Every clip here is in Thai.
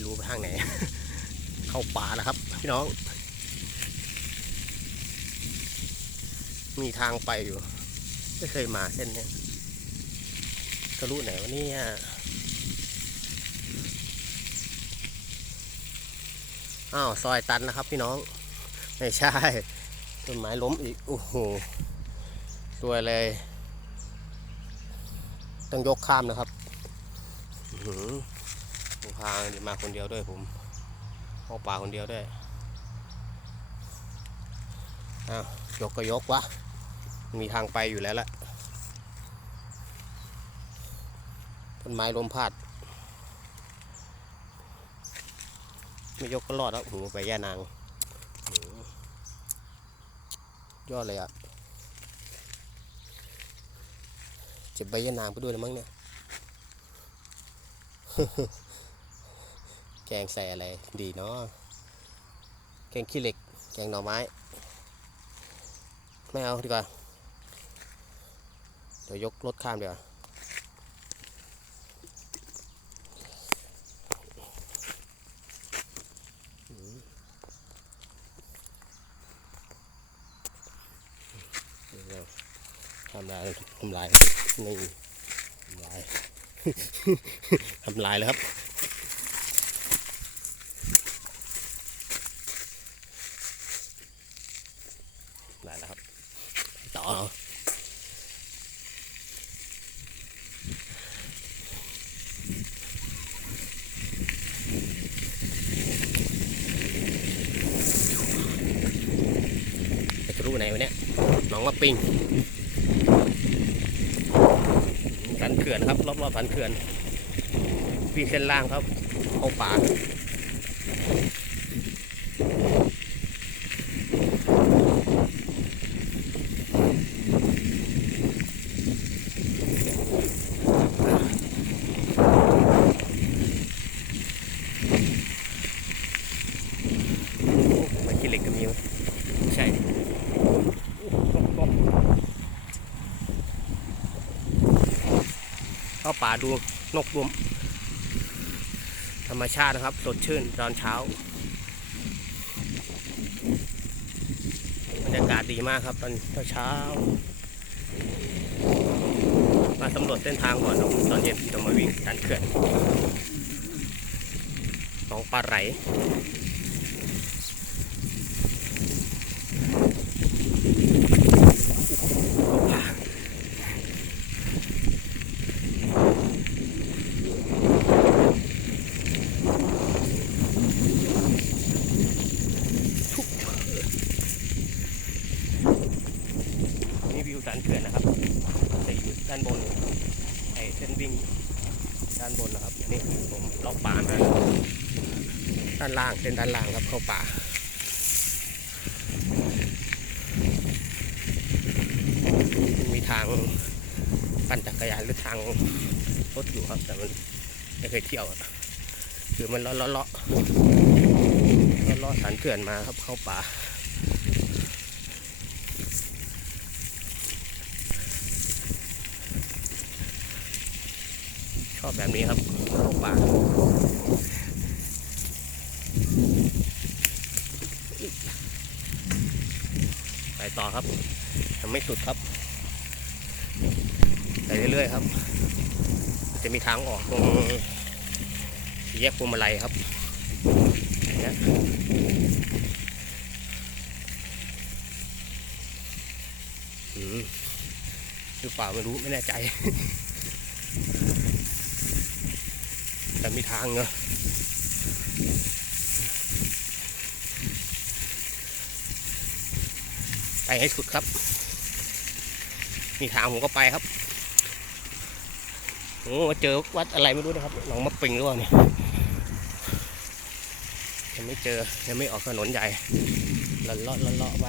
ไม่รู้ไปทางไหน เข้าป่าแล้วครับ พี่น้อง มีทางไปอยู่ ไม่เคยมาเส้นเนี้ยทะลุไหนวะเนี่ยอ้าวซอยตันนะครับพี่น้อง ไม่ใช่ต้นไม้ล้มอีก โอ้โหตัวเลย ต้องยกข้ามนะครับ มพามาคนเดียวด้วยผมเข้าป่าคนเดียวด้วยอ้าวยกก็ยกวะมีทางไปอยู่แล้วละต้นไม้ลมพาดไม่ยกก็รอดแล้วโอ้โหไปย่านางยอดเลยอะเจ็บใบยะนางไปด้วยนะมั้งเนี่ย แกงใส่อะไรดีเนาะแกงขี้เหล็ก แกงหน่อไม้ ไม่เอาดีกว่า เดี๋ยวยกรถข้ามดีกว่าทำลายทำลายนี่ทำลายทำลายแล้วครับ ได้แล้วครับ ต่อเนาะไปจะรู้ไหนวะเนี่ยหน องมะปิงสันเขื่อนครับ รอบๆสันเขื่อนวิ่งเส้นล่างครับเข้าป่า มันขี้เหล็กก็มีวะใช่เข้า ป่าดูนกรวม ธรรมชาตินะครับ สดชื่นตอนเช้าบรรยากาศดีมากครับตอนเช้า มาสำรวจเส้นทางก่อนตอนเย็นจะมาวิ่งสันเขื่อนหนองปลาไหล นี่วิวสันเขื่อนนะครับจะอยู่ด้านบนไอ้เส้นวิ่งด้านบนนะครับอันนี้ผมเลาะป่ามา ด้านล่างเส้นด้านล่างครับเข้าป่าม,มีทางปั่นจักรยานหรือทางรถอยู่ครับ แต่มันไม่เคยเที่ยวคือมันเลาะเลาะเลาะเลาะเลาะสันเขื่อนมาครับเข้าป่าชอบแบบนี้ครับเข้าป่าไป ต่อครับยังไม่สุดครับไปเรื่อยๆครับ จะมีทางออกตรงแยกพวงมาลัยครับนี่หรือเปล่าไม่รู้ไม่แน่ใจ แต่มีทางเนอะ ไปให้สุดครับ มีทางผมก็ไปครับโอ้เจอวัดอะไรไม่รู้นะครับหนองมะปิงหรือเปล่าเนี่ยยังไม่เจอยังไม่ออกถนนใหญ่ลันเลาะลันเลาะไป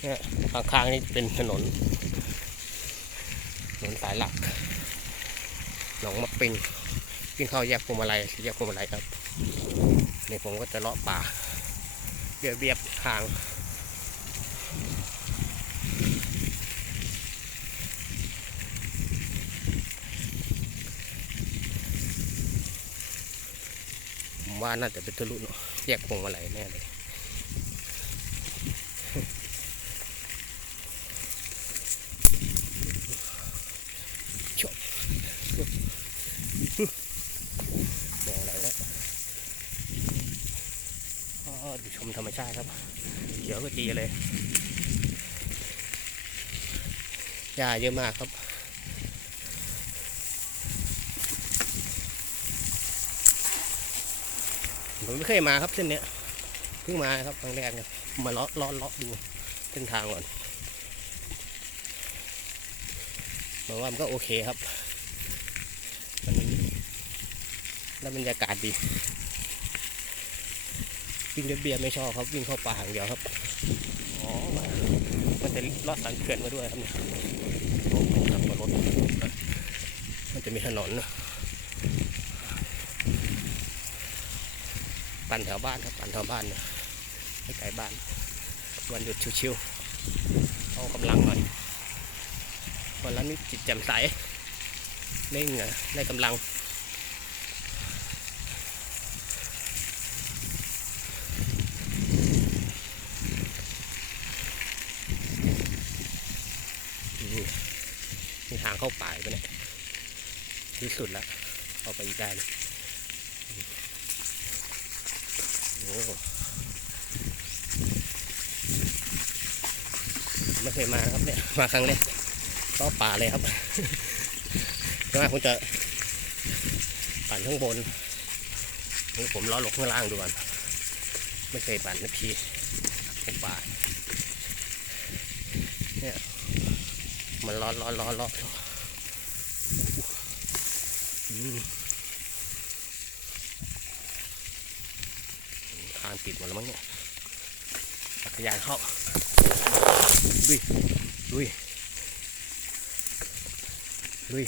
เนี่ยข้างๆนี่เป็นถนนถนนสายหลักหนองมะปิง ขึ้นเข้าแยกพวงมาลัยแยกพวงมาลัยครับนี่ผมก็จะเลาะป่าเบียบเบียบทางผมว่าน่าจะเป็นทะลุเนาะแยกพวงมาลัยแน่เลย ธรรมชาติครับเขียวก็จีเลยหญ้าเยอะมากครับผมไม่เคยมาครับเส้นเนี้ยเพิ่งมาครับครั้งแรกเนี่ยมาเลาะเลาะเลาะดูเส้นทางก่อนบอกว่ามันก็โอเคครับมันแล้วบรรยากาศดี วิ่งเบียร์ไม่ชอบครับวิ่งเข้าป่าอย่างเดียวครับอ๋อมามันจะลอดสันเขื่อนมาด้วยครับเนี่ยโอ้โหขับมารถมันจะมีถนนนะปั่นแถวบ้านครับปั่นแถวบ้านนะไม่ไกลบ้าน วันหยุดชิวๆเอากำลังหน่อยวันละนี้จิตแจ่มใสได้เหงื่อได้กำลัง อืมมีทางเข้าป่าไปเนี่ย ที่สุดล้วเอาไปอีกได้เลยโอ้ไม่เคยมาครับเนี่ยมาครั้งแรกก็ป่าเลยครับใช่ไหมผมจะปั่นข้างบนนี่ผมล้อหลบข้างล่างดูก่อนไม่เคยปั่นนาทีข้างป่าเนี่ยมันล้อล้อล้อล้อล้ออืม ทางปิดหมดแล้วมั้งเนี่ยจักรยานเข้าลุยลุยลุย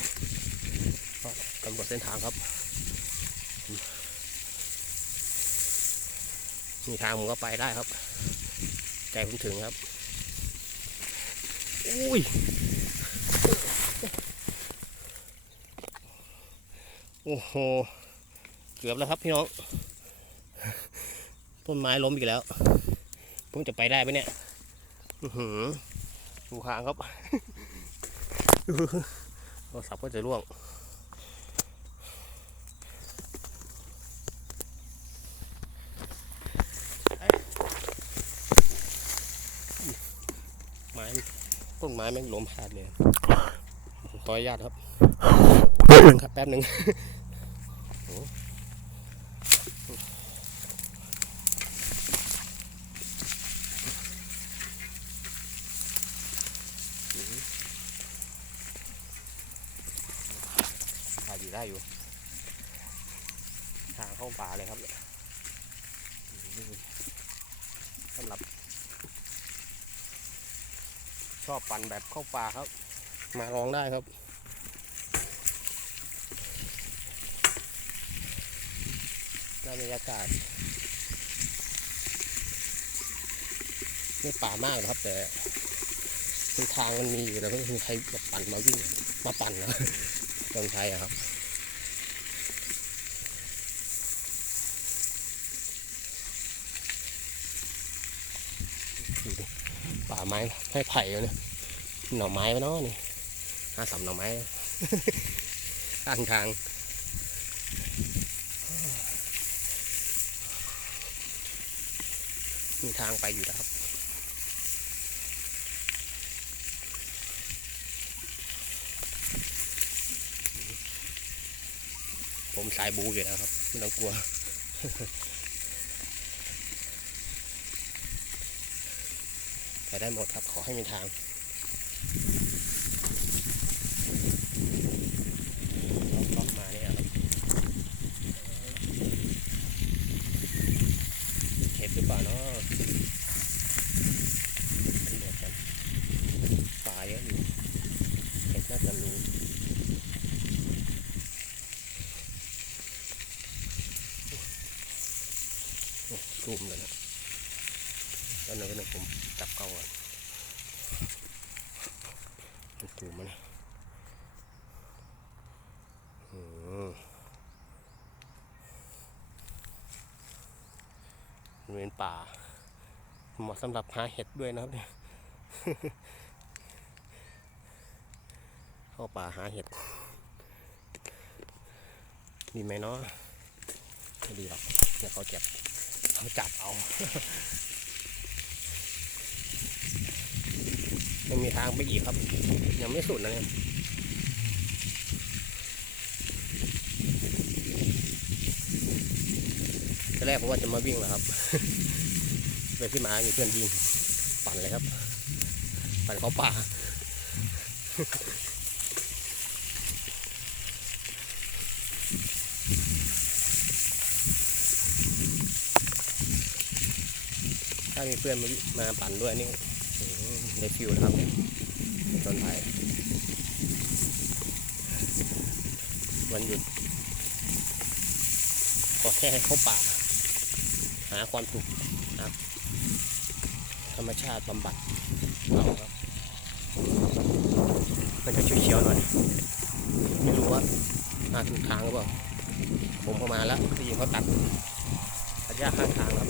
ก็กำหนดเส้นทางครับมีทางผมก็ไปได้ครับ ใจผมถึงครับ อุ้ย โอ้โห เกือบแล้วครับพี่น้อง ต้นไม้ล้มอีกแล้วผมจะไปได้ไหมเนี่ยอื้อหือดูหางครับโทรศัพท์ก็จะร่วง ไม้ต้นไม้แม่งล้มพลาดเลย ขออนุญาตครับ แป๊บหนึง ถ่ายอยู่ได้อยู่ ทางเข้าป่าเลยครับสำหรับ ชอบปั่นแบบเข้าป่าครับ มาลองได้ครับ ได้บรรยากาศไม่ป่ามากนะครับ แต่เป็นทางมันมีอยู่แล้วก็คือใครแบบปั่นมาวิ่งมาปั่นนะคนไทยครับป่าไม้ให้ไผ่เลยเนี่ยหน่อไม้ไว้เนาะนี่หาสับหน่อไม้ข้างทาง มีทางไปอยู่แล้วครับ ผมสายบูอยู่แล้วครับไม่ต้องกลัวไปได้หมดครับขอให้มีทางล็อกมาเนี่ยครับเห็ดหรือเปล่าเนาะสำรวจกันป่าเยอะอยู่เห็ดน่าจะมี ซูมเลยนะแล้วหนึ่ง ก็หนึ่งผมจับกล้องก่อนมันซูมมันอืมเป็นป่าเหมาะสำหรับหาเห็ดด้วยนะครับเนี่ยเข้าป่าหาเห็ดดีไหมเนาะไม่ดีหรอกเดี๋ยวเขาจับเขาจับเอา ยังมีทางไปอีกครับ ยังไม่สุดนะเนี่ยตอนแรกผมว่าจะมาวิ่งแหละครับไปที่มามีเพื่อนยิงปั่นเลยครับ ปั่นเขาป่าถ้ามีเพื่อนมามาปั่นด้วยนี่ อื้อหือได้ฟิวนะครับเนี่ยตอนถ่วันหยุดก็แค่ให้เข้าป่า หาความสุขครับ ธรรมชาติบำบัดเราครับมันจะเฉียวๆหน่อยไม่รู้ว่ามาถูกทางหรือเปล่าผมเข้ามาแล้วได้ยินเขาตัดตัดหญ้าข้างทางครับ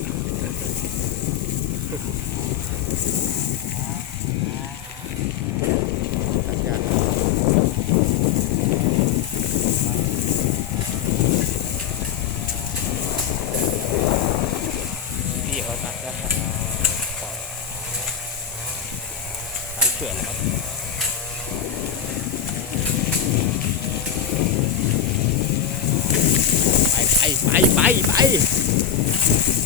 ตัดหญ้าพี่เขาตัดแล้วครับปล่อยสามเขื่อนครับ ไ